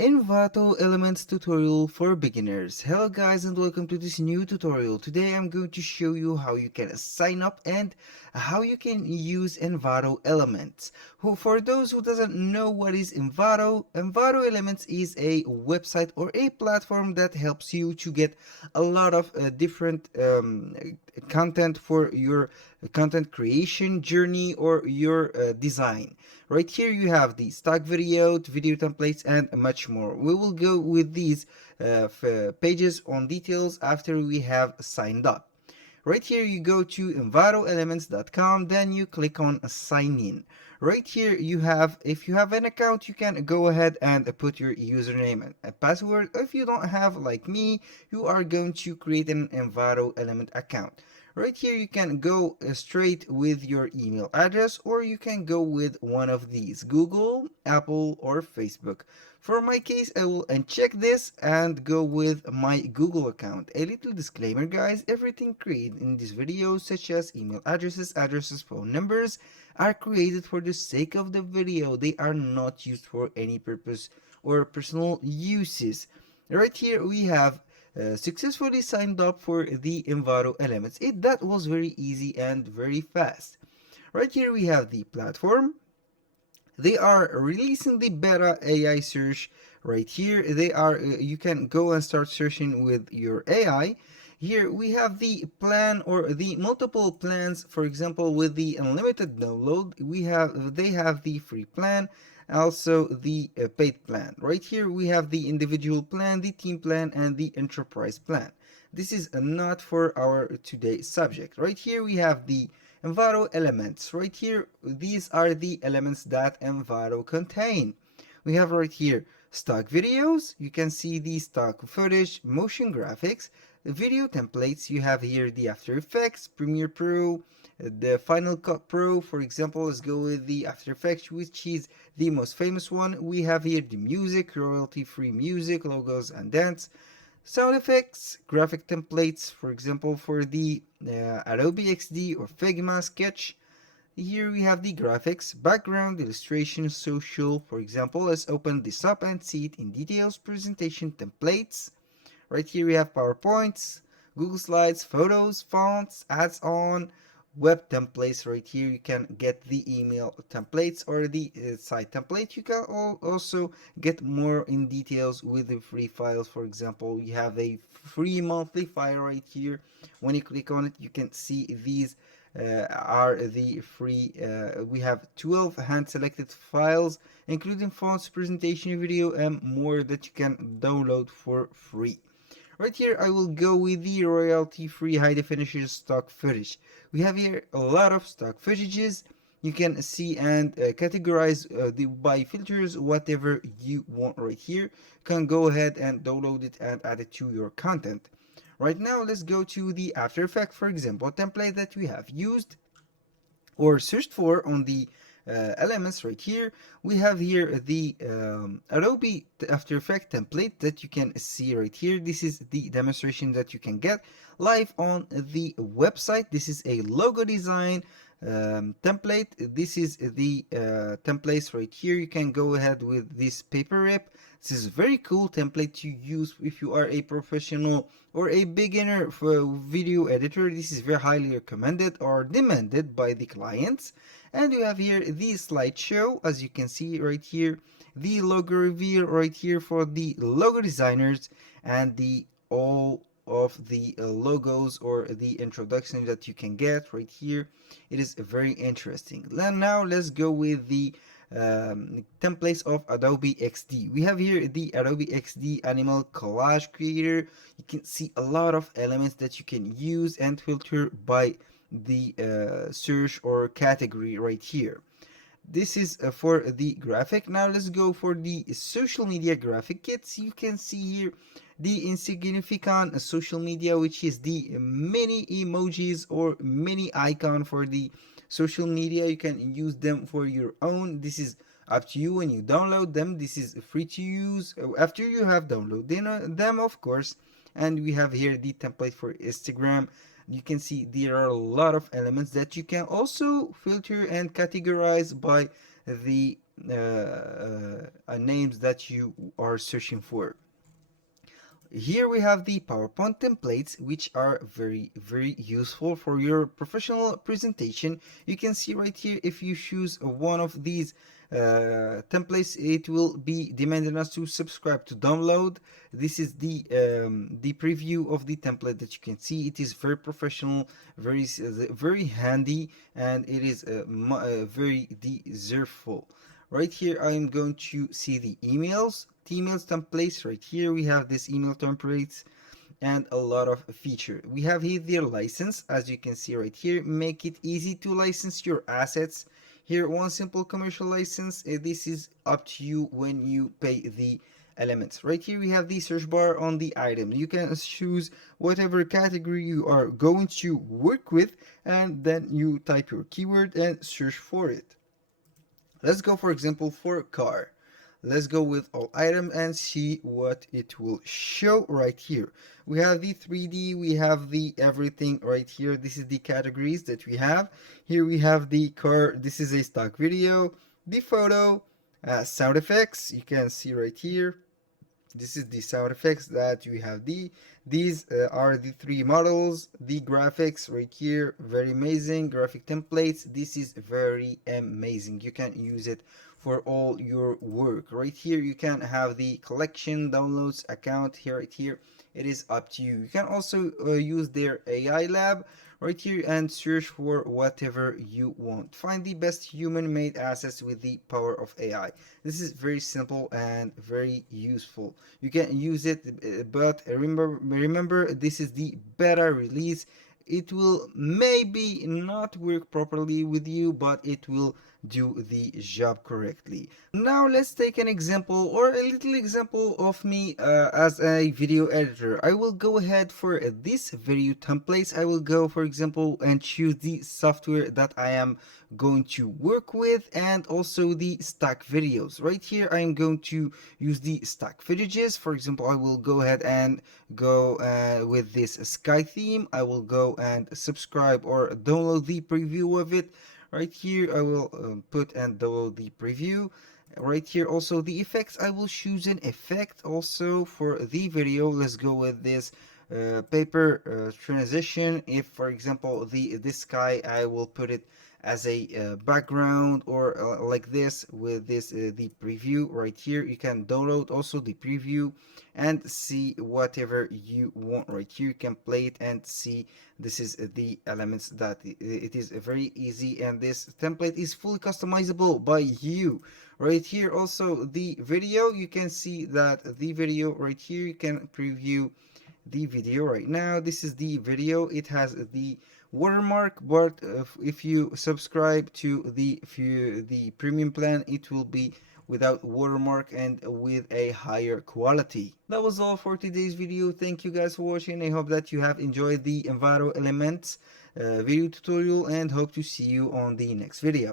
Envato Elements tutorial for beginners. Hello guys and welcome to this new tutorial. Today I'm going to show you how you can sign up and how you can use Envato Elements. For those who doesn't know what is Envato Elements is a website or a platform that helps you to get a lot of different content for your content creation journey or your design. Right here you have the stock video templates and much more. We will go with these pages on details after we have signed up. Right here you go to envatoelements.com, then you click on sign in. Right here you have, if you have an account, you can go ahead and put your username and a password. If you don't have, like me, you are going to create an Envato Element account. Right here you can go straight with your email address, or you can go with one of these: Google, Apple, or Facebook. For my case, I will uncheck this and go with my Google account. A little disclaimer guys, everything created in this video, such as email addresses, phone numbers, are created for the sake of the video. They are not used for any purpose or personal uses. Right here we have successfully signed up for the Envato Elements. That was very easy and very fast. Right here we have the platform. They are releasing the beta AI search right here. You can go and start searching with your AI. Here we have the plan or the multiple plans. For example, with the unlimited download, they have the free plan, also the paid plan. Right here we have the individual plan, the team plan, and the enterprise plan. This is not for our today's subject. Right here we have the Envato elements. Right here, these are the elements that Envato contain. We have right here stock videos. You can see the stock footage, motion graphics, video templates. You have here the After Effects, Premiere Pro, the Final Cut Pro. For example, let's go with the After Effects, which is the most famous one. We have here the music, royalty-free music, logos, and dance. Sound effects, graphic templates, for example, for the Adobe XD or Figma Sketch. Here we have the graphics, background, illustration, social. For example, let's open this up and see it in details. Presentation templates. Right here we have PowerPoints, Google Slides, photos, fonts, ads on, web templates. Right here you can get the email templates or the site template. You can also get more in details with the free files. For example, you have a free monthly file right here. When you click on it, you can see these are the free. We have 12 hand selected files, including fonts, presentation, video, and more that you can download for free. Right here I will go with the royalty free high definition stock footage. We have here a lot of stock footages. You can see and categorize by filters whatever you want. Right here you can go ahead and download it and add it to your content. Right now let's go to the After Effects, for example, template that we have used or searched for on the elements. Right here we have here the Adobe After Effects template that you can see right here. This is the demonstration that you can get live on the website. This is a logo design template. This is the templates right here. You can go ahead with this paper rip. This is a very cool template to use if you are a professional or a beginner for video editor. This is very highly recommended or demanded by the clients. And you have here the slideshow, as you can see right here, the logo reveal right here for the logo designers, and the all of the logos or the introduction that you can get right here. It is very interesting. Now let's go with the templates of Adobe XD. We have here the Adobe XD Animal Collage Creator. You can see a lot of elements that you can use and filter by the search or category right here. This is for the graphic. Now let's go for the social media graphic kits. You can see here the insignificant social media, which is the mini emojis or mini icon for the social media. You can use them for your own. This is up to you when you download them. This is free to use after you have downloaded them, of course. And we have here the template for Instagram. You can see there are a lot of elements that you can also filter and categorize by the names that you are searching for. Here we have the PowerPoint templates, which are very useful for your professional presentation. You can see right here, if you choose one of these templates, it will be demanding us to subscribe to download. This is the preview of the template that you can see. It is very professional, very handy, and it is very deserveful. Right here I am going to see the emails templates. Right here we have this email templates and a lot of feature. We have here their license, as you can see right here. Make it easy to license your assets. Here, one simple commercial license. This is up to you when you pay the elements. Right here we have the search bar on the item. You can choose whatever category you are going to work with, and then you type your keyword and search for it. Let's go, for example, for car. Let's go with all item and see what it will show right here. We have the 3D, we have the everything right here. This is the categories that we have. Here we have the car. This is a stock video, the photo, sound effects. You can see right here. This is the sound effects that we have. These are the three models. The graphics right here, very amazing. Graphic templates, this is very amazing. You can use it for all your work. Right here you can have the collection, downloads, account. Here, right here, it is up to you. You can also use their AI lab right here and search for whatever you want. Find the best human made assets with the power of AI. This is very simple and very useful. You can use it, but remember this is the beta release. It will maybe not work properly with you, but it will do the job correctly. Now let's take an example, or a little example of me as a video editor. I will go ahead for this video templates. I will go, for example, and choose the software that I am going to work with, and also the stock videos. Right here I am going to use the stock footages. For example, I will go ahead and go with this sky theme. I will go and subscribe or download the preview of it. Right here I will put and download the preview. Right here also the effects, I will choose an effect also for the video. Let's go with this paper transition. If, for example, this sky, I will put it as a background, or like this with this the preview. Right here you can download also the preview and see whatever you want. Right here you can play it and see. This is the elements that it is very easy, and this template is fully customizable by you. Right here also the video, you can see that the video right here, you can preview the video right now. This is the video. It has the watermark, but if you subscribe to the premium plan, it will be without watermark and with a higher quality. That was all for today's video. Thank you guys for watching. I hope that you have enjoyed the Envato Elements video tutorial, and hope to see you on the next video.